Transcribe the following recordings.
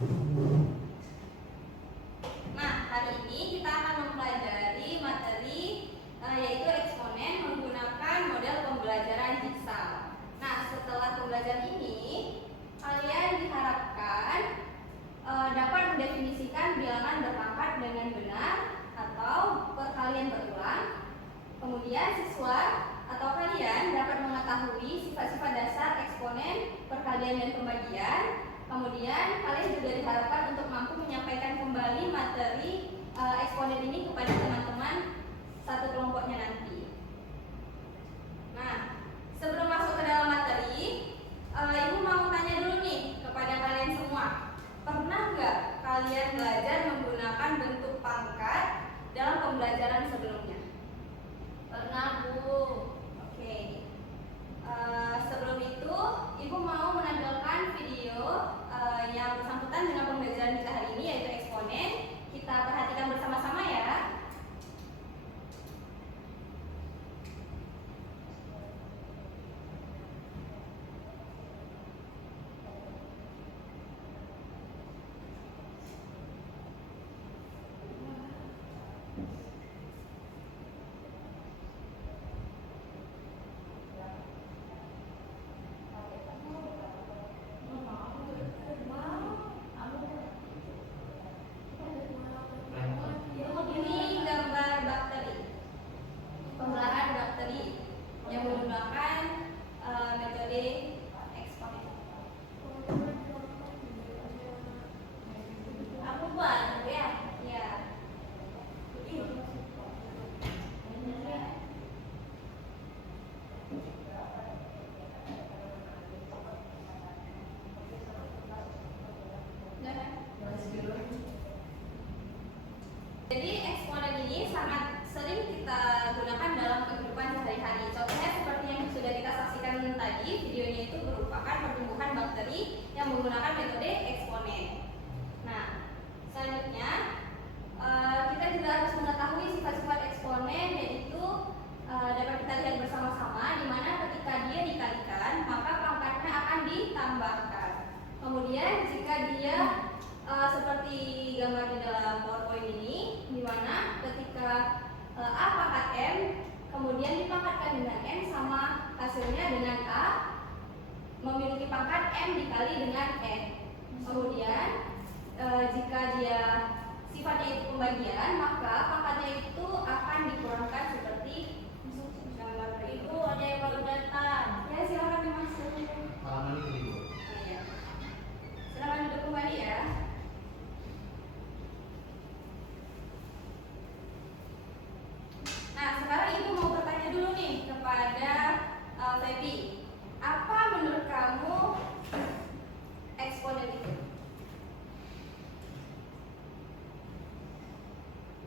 Nah, hari ini kita akan mempelajari materi yaitu eksponen menggunakan model pembelajaran Jigsaw. Nah, setelah pembelajaran ini, kalian diharapkan dapat mendefinisikan bilangan berpangkat dengan benar atau perkalian berulang. Kemudian siswa atau kalian dapat mengetahui sifat-sifat dasar eksponen, perkalian, dan pembagian. Kemudian kalian juga diharapkan untuk mampu menyampaikan kembali materi eksponen ini kepada teman-teman satu kelompoknya nanti. Nah, sebelum masuk ke dalam materi, Ibu mau tanya dulu nih kepada kalian semua. Pernah nggak kalian belajar menggunakan bentuk pangkat dalam pembelajaran sebelumnya? Pernah, Bu. Oke. Sebelum itu, Ibu mau menampilkan video yang bersangkutan dengan pembelajaran kita hari ini, yaitu eksponen. Kita perhatikan bersama-sama ya. Ini gambar bakteri, pembelahan bakteri yang menggunakan metode eksponen. Aku buat ya, ya. Jadi eksponen ini sangat sering kita gunakan dalam kehidupan sehari-hari. Contohnya seperti yang sudah kita saksikan tadi, videonya itu merupakan pertumbuhan bakteri yang menggunakan metode eksponen. Nah, selanjutnya kita juga harus mengetahui sifat-sifat eksponen, yaitu dapat kita lihat bersama-sama, di mana ketika dia dikalikan maka pangkatnya akan ditambahkan. Kemudian jika dia seperti gambar di dalam PowerPoint ini, di mana ketika A pangkat M kemudian dipangkatkan dengan N, sama hasilnya dengan A memiliki pangkat M dikali dengan N. Kemudian jika dia sifatnya itu pembagian, maka pangkatnya itu akan dikurangkan seperti gambar itu. Ada yang baru datang, ya silakan dimasuk. Halaman ini Bu. Ya. Silakan duduk kembali ya. Nah, sekarang Ibu mau bertanya dulu nih kepada Feby. Apa menurut kamu eksponen itu?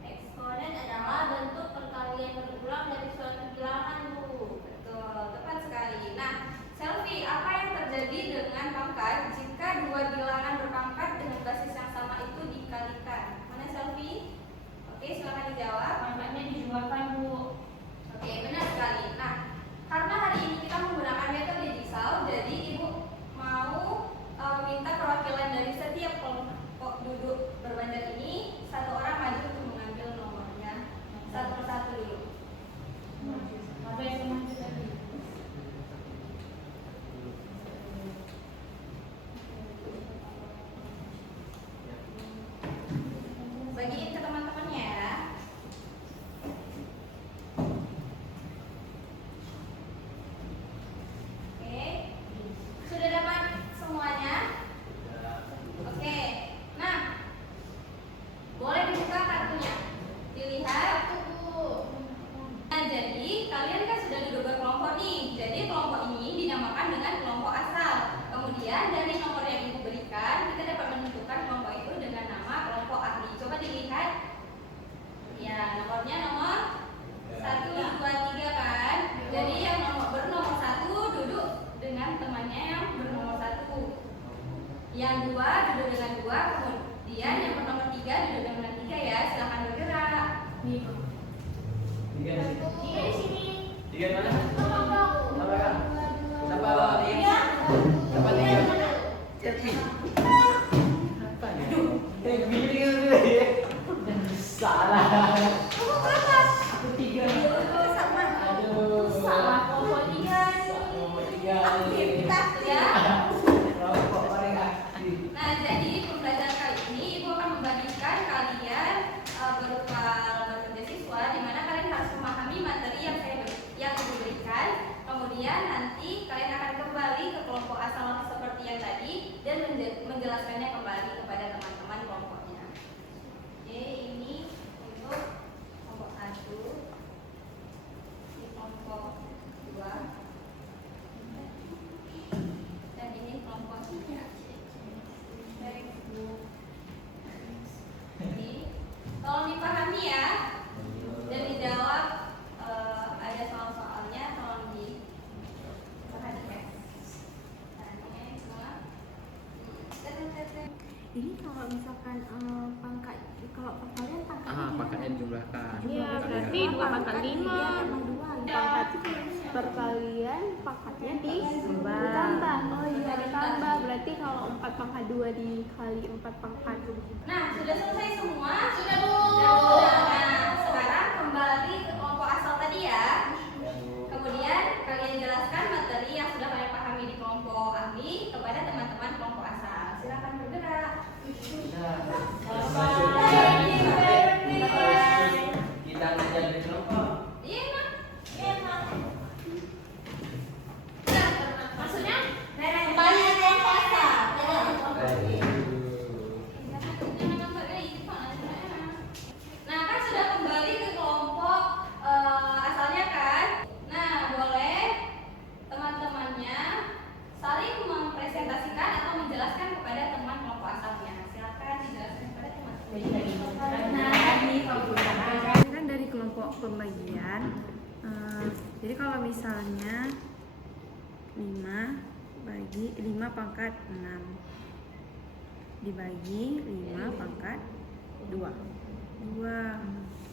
Eksponen adalah bentuk perkalian berulang dari suatu bilangan, Bu. Betul, tepat sekali. Nah, Selfie, apa yang terjadi dengan pangkat jika dua bilangan berpangkat dengan basis yang sama itu dikalikan? Mana Selfie? Oke, silakan dijawab. Pangkatnya dijumlahkan, Bu. Oke, benar sekali. Nah, karena hari ini kita menggunakan metode Jigsaw, jadi Ibu mau minta perwakilan dari setiap kelompok duduk berbanjar ini, satu orang maju untuk mengambil nomornya satu persatu dulu. Apa yang maju tadi? Bagiin ke teman-temannya ya. Oke, sudah dapat semuanya? Oke, nah boleh dibuka kartunya, dilihat. Nah, jadi kalian kan sudah duduk berkelompok nih. Jadi kelompok ini dinamakan dengan kelompok asal. Kemudian dari nomor yang Ibu berikan, kita dapat menentukan kelompok itu dengan nama kelompok ahli. Coba dilihat. Ya, nomornya nomor 1, 2, 3 kan. Jadi yang bernomor 1 duduk dengan temannya yang bernomor 1. Yang 2 duduk dengan 2. Kemudian yang bernomor 3 duduk dengan 3 ya. Silahkan bergerak. Nih, Tiga di sini. tiga di sini. Tiga mana? Apa kan? Siapa tiga? Siapa tiga? Selfie. Apa Salah. Kelompok berapa? Aku 3. Sama. Aduh. Salah kelompok 3. Kelompok 3. Aktivitas ya. Kelompok paling aktif. Nah, jadi pembelajaran kali ini Ibu akan membagikan kalian berupa lembar kerja siswa di mana kalian harus memahami materi yang Ibu berikan. Kemudian nanti kalian akan kembali ke kelompok asal seperti yang tadi dan menjelaskannya kembali kepada teman-teman kelompoknya. Oke, ini untuk kelompok 1, ini kelompok 2, dan ini kelompok 3. Jadi, tolong dipahami ya dan dijawab. Ada soal-soalnya, tolong diperhatikan. Ini kalau misalkan pangkat, kalau kalian pangkatnya Pangkatnya dijumlahkan. Iya, berarti 2 pangkat 5. Pangkat perkalian pangkatnya ditambah. Oh iya, ditambah. Berarti kalau 4 pangkat 2 dikali 4 pangkat. Nah, sudah selesai semua? Sudah, Bu. Nah, sekarang kembali ke kelompok asal tadi ya. Kemudian kalian jelaskan materi yang sudah kalian pahami di kelompok ahli kepada teman-teman kelompok asal. Silakan bergerak. Kita ngajar di kelompok. Iya, Mak. Maksudnya? Kembali ke kelompok asal. Nah, kan sudah kembali ke kelompok asalnya kan? Nah, boleh teman-temannya saling mempresentasikan atau menjelaskan kepada teman kelompok asalnya. Silakan dijelaskan kepada teman-teman. Ini kan dari kelompok pembagian. Jadi kalau misalnya 5 bagi 5 pangkat 6 dibagi 5 pangkat 2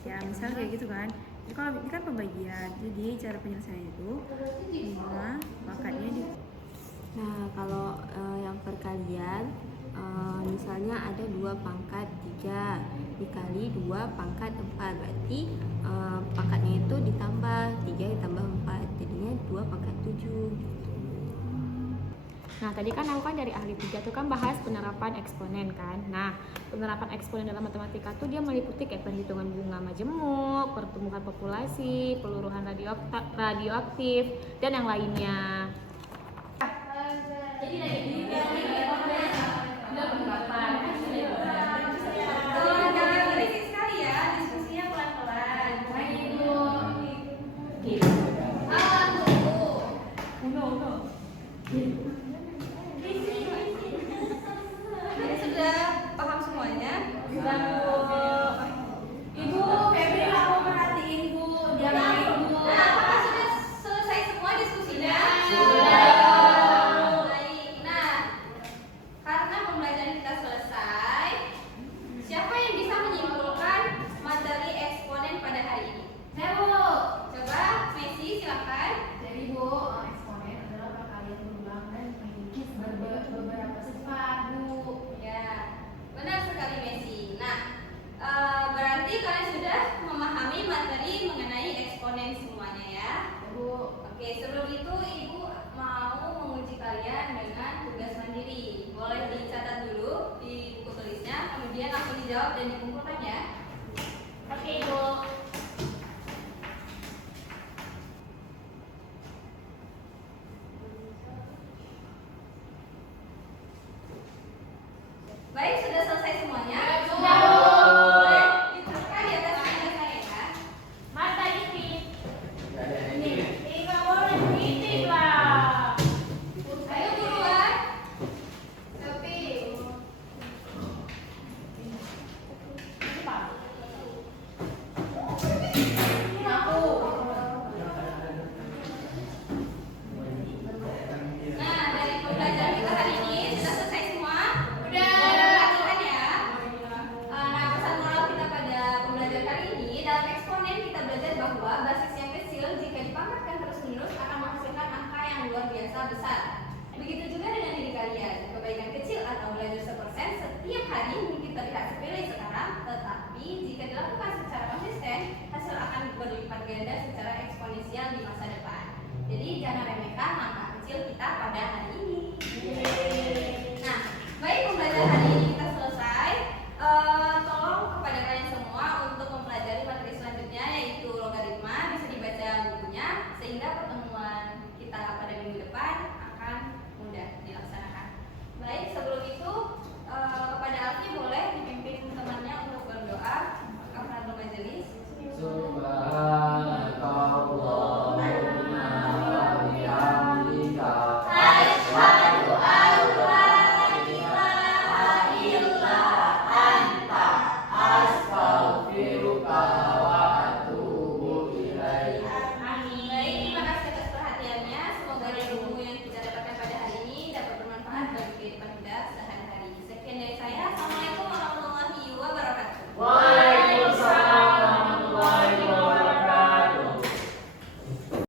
ya misalnya kayak gitu kan. Jadi kalau ini kan pembagian, jadi cara penyelesaian itu 5 pangkatnya di. Nah, kalau yang perkalian misalnya ada 2 pangkat 3 dikali 2 pangkat 4, berarti pangkatnya itu ditambah 3 ditambah 4, jadinya 2 pangkat 7. Nah, tadi kan aku kan dari ahli 3 tuh kan bahas penerapan eksponen kan. Nah, penerapan eksponen dalam matematika tuh dia meliputi kayak perhitungan bunga majemuk, pertumbuhan populasi, peluruhan radioaktif, dan yang lainnya. Jadi dari Tolong jangan berisik sekali ya, diskusinya pelan-pelan. Ini sudah paham semuanya? Ibu, Febri aku perhatiin, Bu. Jangan Ibu. Nah, apakah sudah selesai semua diskusinya? Baik. Nah, karena pembelajaran kita selesai, siapa yang bisa menyimpulkan materi eksponen pada hari ini? Saya, Bu. Coba, Messi silakan. Jadi, Bu, eksponen adalah perkalian berulang dan memiliki beberapa sifat, Bu. Ya, benar sekali Messi. Nah, berarti kalian sudah memahami materi mengenai eksponen semuanya ya. Bu, Oke, sebelum itu Ibu mau menguji kalian dengan tugas mandiri. Boleh dicatat dulu di buku tulisnya, kemudian langsung dijawab dan dikumpulkan ya. oke, Bu. Baik, sudah selesai semuanya? Sudah, Bu. Boleh dituliskan di atas meja saya ya. Mata isi. Nggak ada ini. Nggak boleh titik lah. Ayo buruan. Tapi Tapi jika dilakukan secara konsisten, hasil akan berlipat ganda secara eksponensial di masa depan. Jadi jangan remehkan langkah kecil kita pada hari ini.